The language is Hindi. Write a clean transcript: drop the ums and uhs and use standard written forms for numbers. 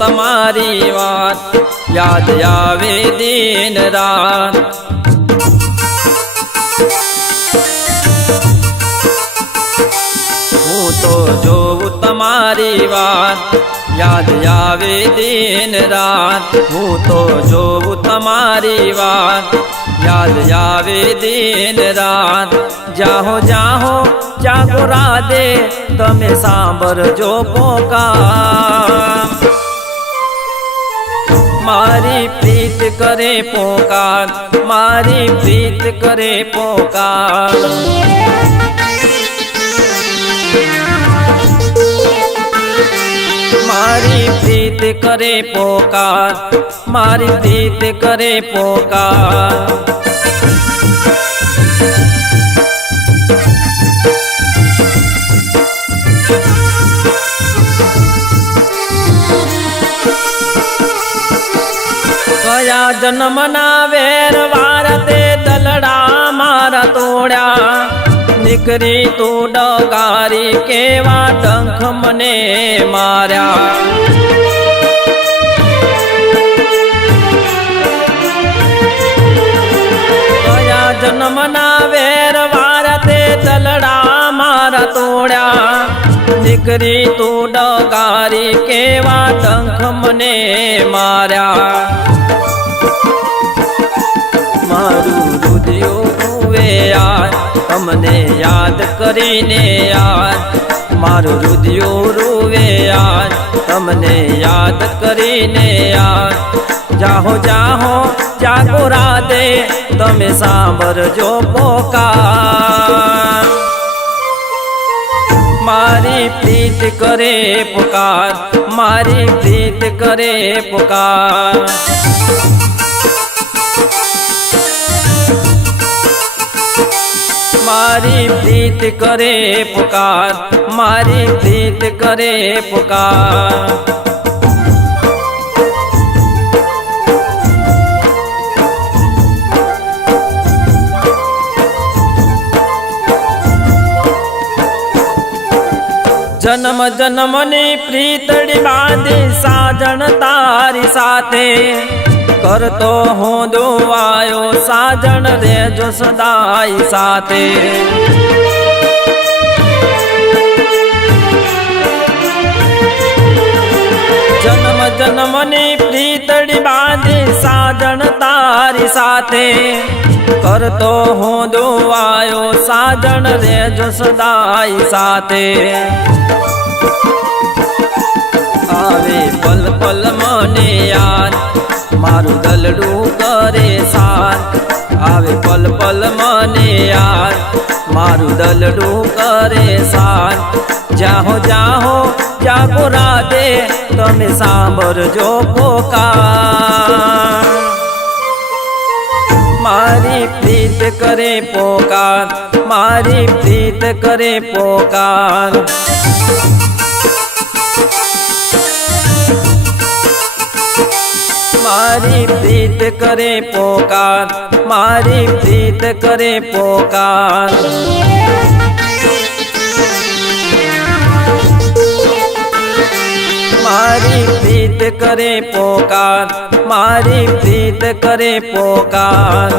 तमारी वात याद आवे दिन रात। हूँ तो जोऊं तमारी वात याद आवे दिन रात। हूँ तो जोऊं तमारी वात याद आवे दिन रात। जाहो जाहो जागो राधे तमे सांभळजो पोकार। मारी प्रीत करे पोकार, मारी प्रीत करे पोकार। मारी प्रीत करे पोकार, मारी प्रीत करे पोकार। कया जन्मना वेर वारते दलड़ा मारा तोड़ा। निकरी तू डगारी केवा डंख मने मार्या। कया जन्मना वेर वारते दलड़ा मारा तोड़ा। निकरी तू डगारी केवा डंख मने मार्या। मारू रुदियो रोवे यार तमने याद करीने यार। मारू रुदियो रोवे यार तमने याद करीने यार। जाहो जाहो जागो राधे तमे सांभळजो पोकार। मारी प्रीत करे पुकार, मारी प्रीत करे पुकार। मारी प्रीत करे पुकार, मारी प्रीत करे पुकार। जन्म जन्मनी प्रीतड़ी बांधी साजन तारी साथे। करतो हूँ दुआयो साजन रेजो सदाई साथे। जन्म जन्मनी प्रीतड़ी बांधी साजन तारी साथे। करतो हूँ दुआयो साजन रेजो सदाई साथे। आवे पल पल मने याद मारू दलडू करे साथ। आवे पल पल मने याद मारू दलडू करे साथ। जाहो जाहो जागो राधे तमे सांभळजो पोकार। मारी प्रीत करे पोकार, मारी प्रीत करे पोकार। मारी प्रीत करे पोकार, मारी प्रीत करे पोकार। मारी प्रीत करे पोकार, मारी प्रीत करे पोकार।